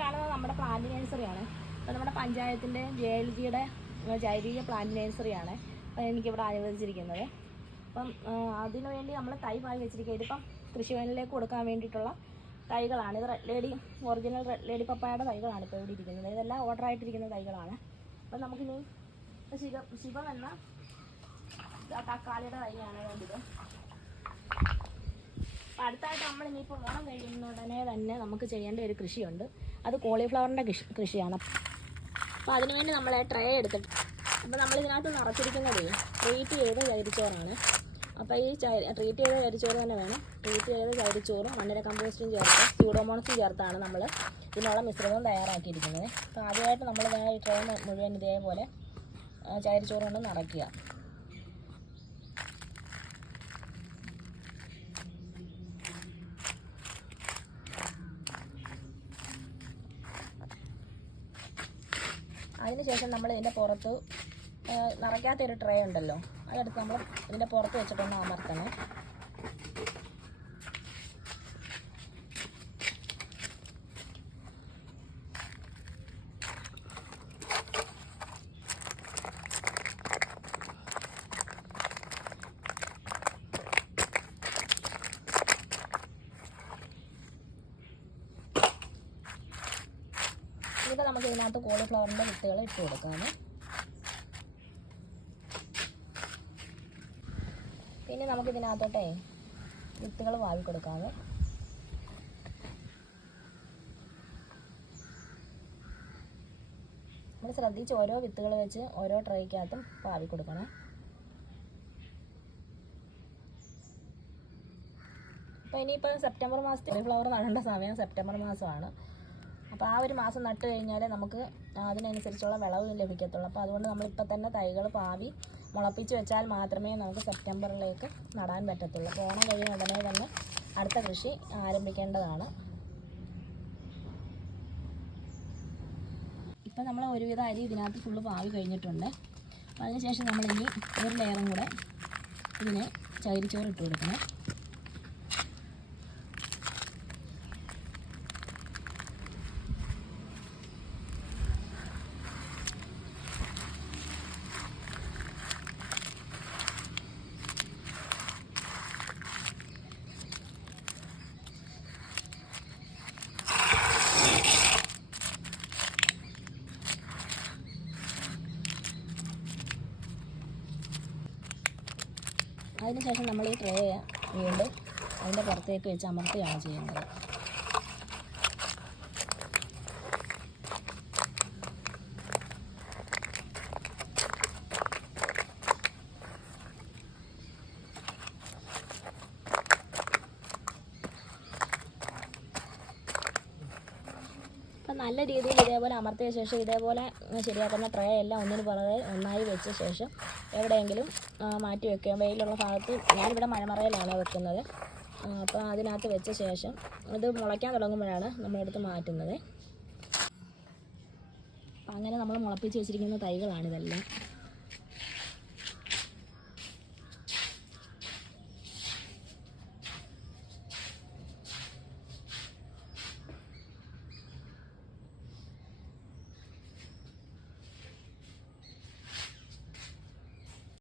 കാണുന്നത് നമ്മുടെ പ്ലാന്റ് നഴ്സറിയാണ്. അപ്പോൾ നമ്മുടെ പഞ്ചായത്തിൻ്റെ JLGയുടെ ജൈവിക പ്ലാന്റ് നഴ്സറിയാണ് അപ്പോൾ എനിക്കിവിടെ അനുവദിച്ചിരിക്കുന്നത്. അപ്പം അതിനുവേണ്ടി നമ്മൾ തൈ വാങ്ങി വെച്ചിരിക്കുക. ഇതിപ്പം കൃഷിഭവനിലേക്ക് കൊടുക്കാൻ വേണ്ടിയിട്ടുള്ള തൈകളാണ്. ഇത് red lady original red lady പപ്പായയുടെ തൈകളാണ് ഇപ്പോൾ ഇവിടെ ഇരിക്കുന്നത്. ഇതെല്ലാം ഓർഡർ ആയിട്ടിരിക്കുന്ന തൈകളാണ്. അപ്പം നമുക്കിനി ശിവം എന്ന തക്കാളിയുടെ തൈയാണ് വേണ്ടത്. അപ്പോൾ അടുത്തായിട്ട് നമ്മൾ ഇനിയിപ്പോൾ ഓണം കഴിയുന്ന ഉടനെ തന്നെ നമുക്ക് ചെയ്യേണ്ട ഒരു കൃഷിയുണ്ട്. അത് കോളിഫ്ലവറിൻ്റെ കൃഷിയാണ്. അപ്പോൾ അതിനുവേണ്ടി നമ്മൾ ട്രേ എടുത്തിട്ട് അപ്പോൾ നമ്മളിതിനകത്ത് നിറച്ചിരിക്കുന്നത് ട്രീറ്റ് ചെയ്ത ചകിരിച്ചോറാണ്. അപ്പോൾ ഈ ട്രീറ്റ് ചെയ്ത ചകിരിച്ചോറ് തന്നെ വേണം. ട്രീറ്റ് ചെയ്ത ചകിരിച്ചോറും മണ്ണിര കമ്പോസ്റ്റും ചേർത്ത് സ്യൂഡോമോണസും ചേർത്താണ് നമ്മൾ ഇതിനുള്ള മിശ്രിതം തയ്യാറാക്കിയിരിക്കുന്നത്. അപ്പോൾ ആദ്യമായിട്ട് നമ്മൾ ഈ ട്രേ മുഴുവൻ ഇതേപോലെ ചകിരിച്ചോറ് കൊണ്ട് നിറയ്ക്കുക. അതിനുശേഷം നമ്മൾ ഇതിൻ്റെ പുറത്ത് നിറയ്ക്കാത്തൊരു ട്രേ ഉണ്ടല്ലോ, അതെടുത്ത് നമ്മൾ ഇതിൻ്റെ പുറത്ത് വെച്ചിട്ടൊന്ന് അമർത്തണം. ഇനിയിപ്പോൾ നമുക്ക് ഇതിനകത്ത് കോളിഫ്ലവറിൻ്റെ വിത്തുകൾ ഇട്ട് കൊടുക്കാമേ. പിന്നെ നമുക്കിതിനകത്തോട്ടെ വിത്തുകൾ വാങ്ങി കൊടുക്കാമേ. നമ്മൾ ശ്രദ്ധിച്ച് ഓരോ വിത്തുകൾ വെച്ച് ഓരോ ട്രേക്കകത്തും പാവി കൊടുക്കണം. അപ്പോൾ ഇനിയിപ്പോൾ സെപ്റ്റംബർ മാസത്തിൽ ഫ്ലവർ നടേണ്ട സമയം സെപ്റ്റംബർ മാസമാണ്. അപ്പോൾ ആ ഒരു മാസം നട്ട് കഴിഞ്ഞാൽ നമുക്ക് അതിനനുസരിച്ചുള്ള വിളവ് ലഭിക്കത്തുള്ളൂ. അപ്പോൾ അതുകൊണ്ട് നമ്മളിപ്പോൾ തന്നെ തൈകൾ പാവി മുളപ്പിച്ച് വെച്ചാൽ മാത്രമേ നമുക്ക് സെപ്റ്റംബറിലേക്ക് നടാൻ പറ്റത്തുള്ളൂ. അപ്പോൾ ഓണം കഴിയുന്ന ഉടനെ തന്നെ അടുത്ത കൃഷി ആരംഭിക്കേണ്ടതാണ്. ഇപ്പം നമ്മൾ ഒരുവിധം അരി ഇതിനകത്ത് ഫുള്ള് പാവി കഴിഞ്ഞിട്ടുണ്ട്. അപ്പോൾ അതിനുശേഷം നമ്മളിനി ഒരു ലെയറും കൂടെ ഇതിന് ചകിരിച്ചോറ് ഇട്ട് കൊടുക്കണം. അതിനുശേഷം നമ്മൾ ഈ ട്രേ വീണ്ടും അതിൻ്റെ പുറത്തേക്ക് വെച്ച് അമർത്തുകയാണ് ചെയ്യേണ്ടത്. അപ്പം നല്ല രീതിയിൽ ഇതേപോലെ അമർത്തിയ ശേഷം ഇതേപോലെ ശരിയാക്കുന്ന ട്രേ എല്ലാം ഒന്നിന് പുറകെ ഒന്നായി വെച്ച ശേഷം എവിടെയെങ്കിലും മാറ്റി വെക്കുക. വെയിലുള്ള ഭാഗത്ത് ഞാനിവിടെ മഴമറയിലാണ് വെക്കുന്നത്. അപ്പോൾ അതിനകത്ത് വെച്ച ശേഷം ഇത് മുളയ്ക്കാൻ തുടങ്ങുമ്പോഴാണ് നമ്മളെടുത്ത് മാറ്റുന്നത്. അപ്പം അങ്ങനെ നമ്മൾ മുളപ്പിച്ച് വെച്ചിരിക്കുന്ന തൈകളാണിതെല്ലാം.